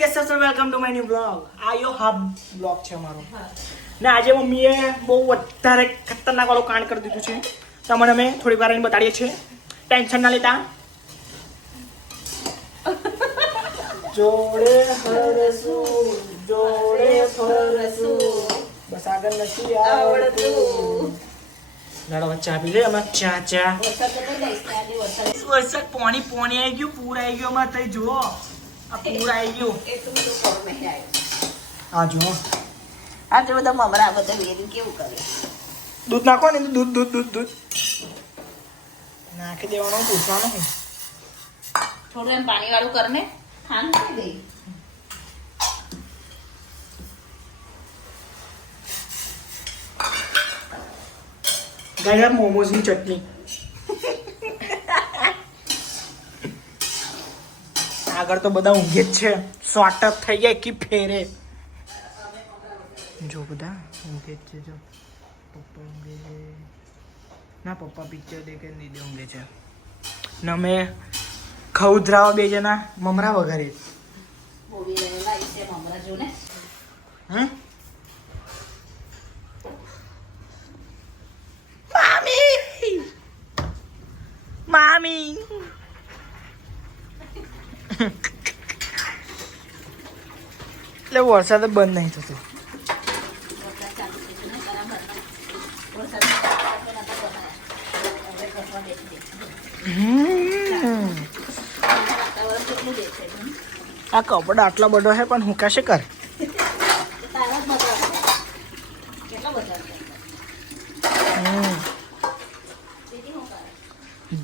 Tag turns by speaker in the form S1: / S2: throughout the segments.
S1: Guys welcome to my new blog આ યો half blog છે અમારો. ને આજે મમ્મીએ બહુ વધારે ખતરનાક વાળું કાંડ કરી દીધું છે. તમને અમે થોડી વાર બતાડીએ છીએ. ટેન્શન ના લેતા. જોડે ફરસું જોડે ફરસું બસ આગળ નથી આવડતું લાડો ચા પી લે અમાર ચા ચા વરસાદ. પાણી પાણી આવી ગયું પૂર આવી ગયું અમારે તઈ જુઓ. આ પૂર આવી ગયું. આ જુઓ.
S2: આટલું બધા મમરા બધા વેરી કેવું કરે?
S1: દૂધ નાખો ને દૂધ દૂધ દૂધ દૂધ. નાખી દેવાનું પૂછવાનું નહીં.
S2: થોડું એમ પાણી વાળું કરને ખાંડ થઈ ગઈ
S1: ગયા મોમોઝની ચટણી. આગળ તો બધા ઊંઘે જ છે. શોર્ટ અપ થઈ જાય કે ફેરે. જો બધા ઊંઘે જ છે જો. પપ્પા ઊંઘે છે. ના પપ્પા પિક્ચર દેખે નહીં દીદી ઊંઘે છે. ને અમે ખવધરાવા બે જણા મમરા વઘારી હમ મામી મામી એટલે વરસાદ જ બંધ નહીં થતો
S2: વરસાદ ચાલુ થઈ ગયો ને બરાબર વરસાદ ચાલુ નતો બનાવ્યા હવે ઘરમાં બેસી દે
S1: હમ.
S2: વરસાદ બંધ નહીં થતો
S1: આ કપડા આટલો બધો છે, પણ હું કશે કર?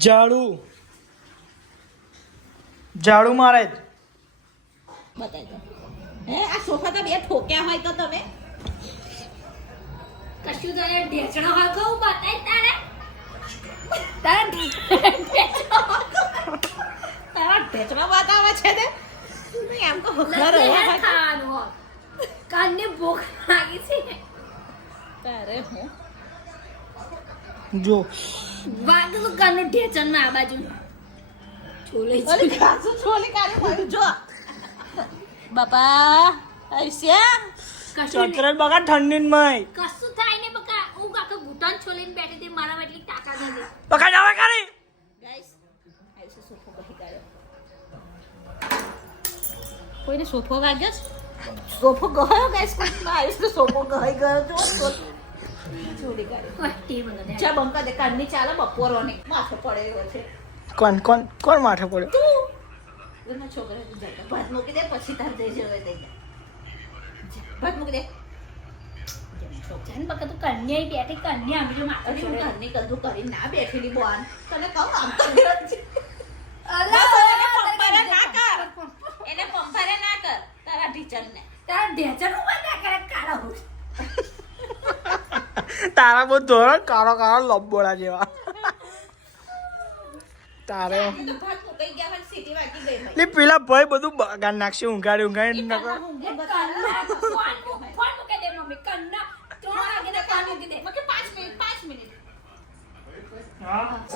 S1: ઝાડુ ઝાડુ મારે.
S2: બતાવી હે આ સોફા તો બે ઠોક્યા હોય તો તમે?
S3: કશું તારે ઢેચણો હોય કહું બતાય તારે? તારે ઢેચણો
S2: તારા ઢેચમાં વાત આવે છે ને નહીં, તો હખલા રહ્યા
S3: ખાવાનું કાનને ભૂખ લાગી છે.
S2: તારે હું?
S1: જો.
S3: વાગે કાનનું ઢેચણમાં આ બાજુ. છોલે
S2: છોલી કાઢી મળ્યું જો. બાપા આયુષ્યા
S3: કશું નહીં.
S1: ચતરજ બગા ઠંડી માં
S3: કશું થાય ને બકા. હું કાકા ઘૂંટણ છોલીને બેઠી હતી મારા એટલી તાકાત હતી.
S1: બકા જાવે કરી.
S2: ગાઈસ સોફો બહી ગયો કોઈને સોફો વાગ્યો છે? સોફો ગયો ગાઈસ કોઈનો તો સોફો ગઈ ગયો
S3: તે મને દે.
S2: ચા બંકા દે કાનની ચાલે બપોરોની. માથો પડે છે.
S1: કોણ કોણ કોણ માથે પડ્યો?
S2: તું. એના છોકરા ભાત મૂકી દે પછી તાર જઈ જવે દઈ જાય ભાત મૂકી દે.
S3: જાને બકા તું કન્યા બેઠી કન્યા આમ જો
S2: હું ઘરની કદું કરી ના બેઠેલી બોન. તને કહું આમ તો ફેરજ છે.
S3: અલા,
S2: બસ એને પંપારે ના કર. એને પંપારે ના કર તારા ટીચરને
S3: તારા ઢેચણ ઉપર ના કરે કાળા હોય.
S1: તારા બહુ ધોરણ કાળો કાળો લંબોળા જેવા. તારે
S2: તો ભાત મુકાઈ ગયા હોય ને સીટી વાગી ગઈ હોય
S1: લે પેલા ભાઈ બધું બગાડ નાખશે ઊંઘાડી ઊંઘાડી નકર.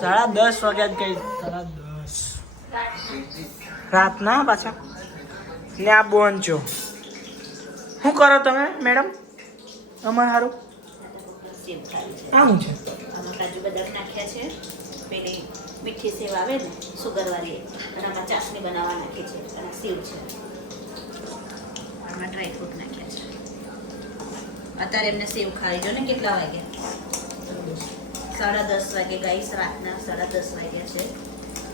S1: સાડા દસ વાગ્યા જ ગઈ સાડા દસ. રાતના પાછા. ને આ બોન છો. શું કરો તમે મેડમ? અમાર સારું આવું છે.
S2: કાજુ બદામ નાખ્યા છે. પેલી મીઠી સેવ આવે ને સુગર વાળી એનામાં આમાં ચાસણી બનાવવા નાખી છે અને સેવ છે. આમાં ડ્રાય ફ્રૂટ નાખ્યા છે. અત્યારે એમને સેવ ખાવી જો ને કેટલા વાગ્યા સાડા દસ વાગે ગાઈસ રાતના સાડા દસ વાગ્યા છે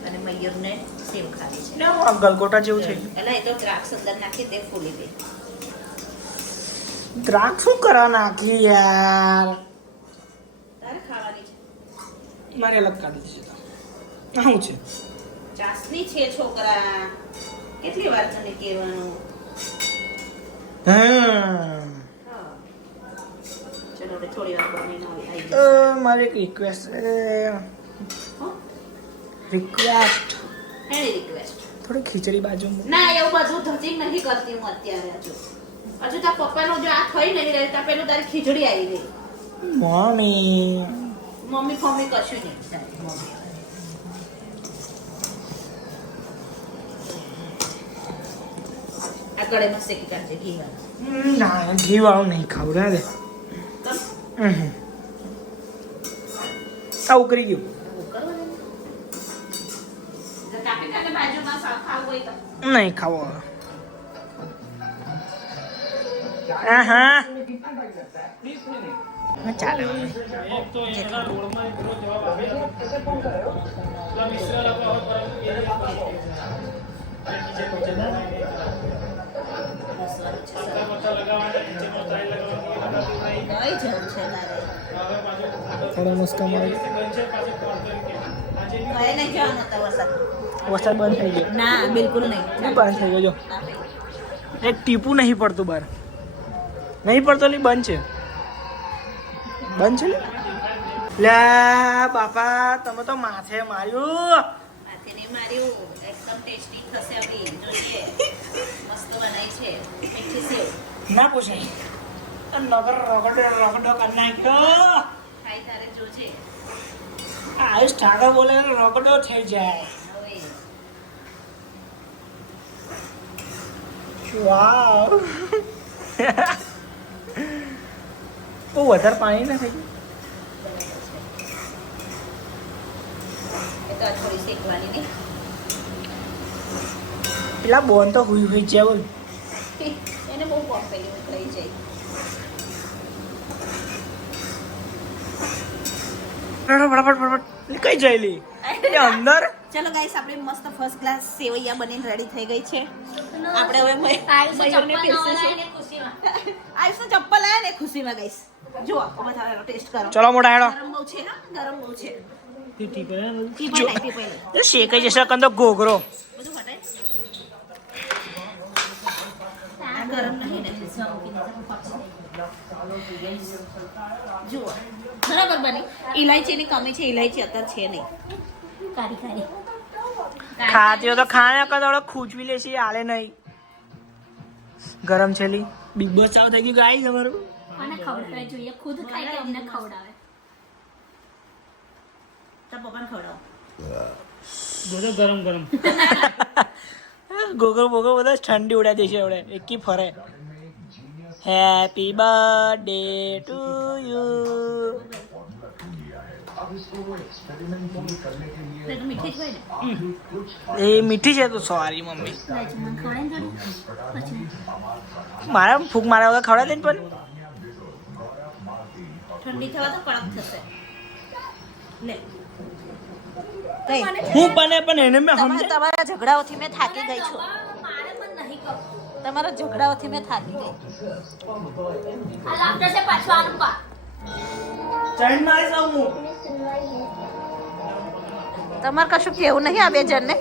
S2: અને મયુરને સેવ ખાવી છે.
S1: ને ગલગોટા જેવું છે?
S2: એટલે એ તો દ્રાક્ષ અંદર નાખી તે ફૂલી દે.
S1: દ્રાક્ષ શું કરવા નાખી યાર?
S2: તારે ખાવાની છે.
S1: મારે અલગ કાઢી છે. શું છે?
S2: ચાસણી છે છોકરા. કેટલી વાર તને કહેવાનું?
S1: હા.
S2: આવી આવી.
S1: મારી એક રિક્વેસ્ટ
S2: હો?
S1: રિક્વેસ્ટ
S2: રિક્વેસ્ટ
S1: થોડી ખીચડી બાજુ
S2: ના એવું બધું ધતિંગ નથી કરતી હું અત્યારે હજુ. હજુ તાર પપ્પાનો જો આ થઈ નહીં રહે ત્યાં પેલું તારી ખીચડી આવી ગઈ.
S1: મમ્મી.
S2: મમ્મી ફમ્મી કશું નહીં મમ્મી. આ કઢાઈમાં શેકી કાઢજે ઘી વાળા.
S1: ના ઘી વાળું નહીં ખાવું
S2: તો
S1: હમ. આ ઉકળી ગયું નહીં ખાવો હા હા ચાલે.
S2: કઈ જવું છે તારે?
S1: મસ્કા મારે
S2: કઈ નહીં જવાનું હતા વરસાદ.
S1: વરસાદ બંધ થઈ ગયો.
S2: ના બિલકુલ નહીં.
S1: બંધ થઈ ગયો જો. એક ટીપું નહીં પડતું બહાર. નહીં પડતો બંધ છે. બંધ છે ને? લે બાપા તમે તો માથે માર્યું.
S2: હાથે નહીં માર્યું. એકદમ ટેસ્ટી થશે આપણી. જોઈએ. મસ્ત બનાવી છે. મીઠી સેવ
S1: ના પૂછાય નગર રગડો રગડો કરી નાખ્યો. આયુષ ઠાડો બોલે રગડો થઈ જાય. વાવ. બહુ વધારે પાણી ના થઈ પેલા બોન તો હુઈ હુઈ જાય બોલ
S2: એને બહુ કોફેલી ઉતરાઈ જાય.
S1: ફટાફટ ફટાફટ કઈ જઈલી એ અંદર.
S2: ચલો ગાઈસ આપણે મસ્ત ફર્સ્ટ ક્લાસ સેવૈયા બનીને રેડી થઈ ગઈ છે. આપણે હવે મયુરને
S3: ચપ્પલ
S2: પીરસીશું. આયુષનો ચપ્પલ આવ્યા ને ખુશીમાં ગાઈસ જો હવે બધા ટેસ્ટ કરો.
S1: ચલો મોટા હેડો.
S2: ગરમ બહુ છે હા? ગરમ બહુ છે.
S1: ટીપે
S2: ટીપાઈ નહીં ટીપાઈ નહીં
S1: શેકાઈ જશે કંદો ગોગરો.
S2: બધું હટાય આ ગરમ નહીં ને જુઓ બરાબર બની? ઇલાયચીની કમી છે ઇલાયચી અત્યારે છે નહીં.
S3: કારી કારી
S1: ખાતી હોય તો ખાને કદોડો ખૂંચવી લેશે હાલે નહીં. ગરમ છેલી. બિગ બોસ ચાલુ થઈ ગયું ગાઈ તમારું?
S3: મને ખવડાવે જોઈએ ખુદ ખાઈ કે અમને ખવડાવે.
S2: તો પપ્પાને ખવડાવો.
S1: ગોગલ બોગલ બધા ઠંડી ઉડાઈ દેશે આપણે એકી ફરે. હેપી બર્થડે ટુ યુ એ મીઠી છે તો સોરી મમ્મી. મારા ફૂક મારા વગર ખવડાવે ને પણ.
S2: ઠંડી થવા તો કડક થશે. લે.
S1: હું પણ પણ એને મેં
S2: તમારા તમારા ઝઘડાઓથી મેં થાકી ગઈ છું.
S3: નહીં
S2: તમારા ઝઘડાઓથી મેં થાકી ગઈ.
S3: આ લાફટર છે પાછું આનું પા.
S1: ચૈન મારી જાઉં હું.
S2: તમારે કશું કેવું નહીં આ બે જણને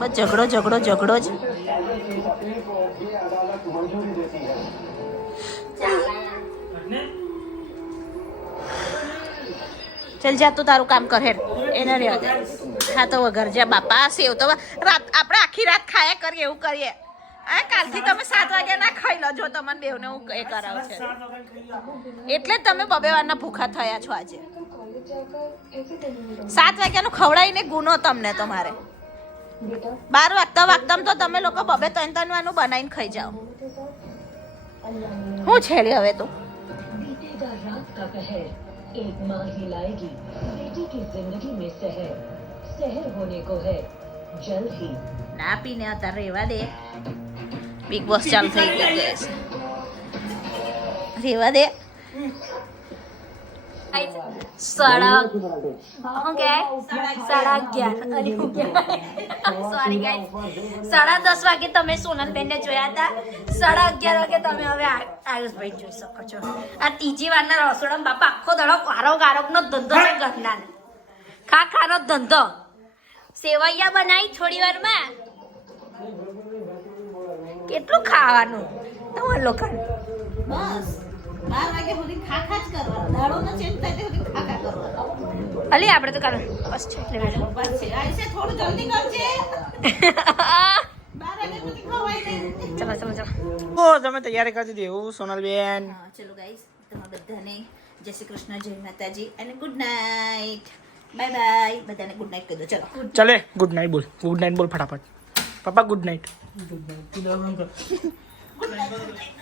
S2: બસ ઝઘડો ઝઘડો ઝઘડો જ. ચલ જા તું તારું કામ કર, હેડ. એને રહેવા દે. ખા તો વગર જા. બાપા સેવ તો રાત આપણે આખી રાત ખાયા કરીએ, એવું કરીએ. આ કાલથી તમે સાત વાગે ના ખાઈ લો, જો તમને બેવને હું એ કરાવું છે. એટલે તમે બબે વારના ભૂખા થયા છો આજે. સાત વાગ્યાનું ખવડાવીને ગુનો તમને તમારે. બાર વાગતા વાગતા તો તમે લોકો બબે ત્રણ ત્રણ વાનું બનાવીને ખાઈ જાઓ. હું છેડી હવે તું?
S4: बीतेगा रात का कहर एक माँ हिलाएगी बेटी की जिंदगी में सहर सहर होने को है जल्द ही
S2: ના પીને અત્યારે રેવા દે બિગ બોસ ચાલુ થઈ ગયું ગેસ રેવા દે
S3: સાડા? સાડા અગિયાર? Sorry સાડા દસ વાગે તમે સોનલબેનને જોયા હતા. સાડા અગિયાર વાગે તમે હવે આયુષભાઈ જોઈ શકો છો. આ ત્રીજી વારના રસોડામાં બાપા આખો દડો કારો કારોકનો ધંધો છે ઘરના ખા ખાનો ધંધો. સેવૈયા બનાવી થોડી વારમાં. કેટલું ખાવાનું તમારે લોકોને?
S2: બાર વાગે સુધી ખા ખા જ કરવાનું. દાડો ન ચેન્જ થાય ત્યાં સુધી ખા ખા
S3: અલી આપણે તો કાલે બસ છે એટલે મેડમ
S2: બસ છે. આયુષે થોડું જલ્દી કરજે.
S3: ચલો ચલો ચલો.
S1: ઓ તમે તૈયારી કરી દીધી. એવું સોનલ
S2: બેન ચલો ગાઈસ તમારા બધાને જય શ્રી કૃષ્ણ જય માતાજી અને ગુડ નાઇટ બાય બાય બધાને ગુડ નાઇટ કહી દો. ચલો.
S1: ચલે ગુડ નાઇટ બોલ. ગુડ નાઈટ બોલ ફટાફટ. પપ્પા good night
S2: good night good night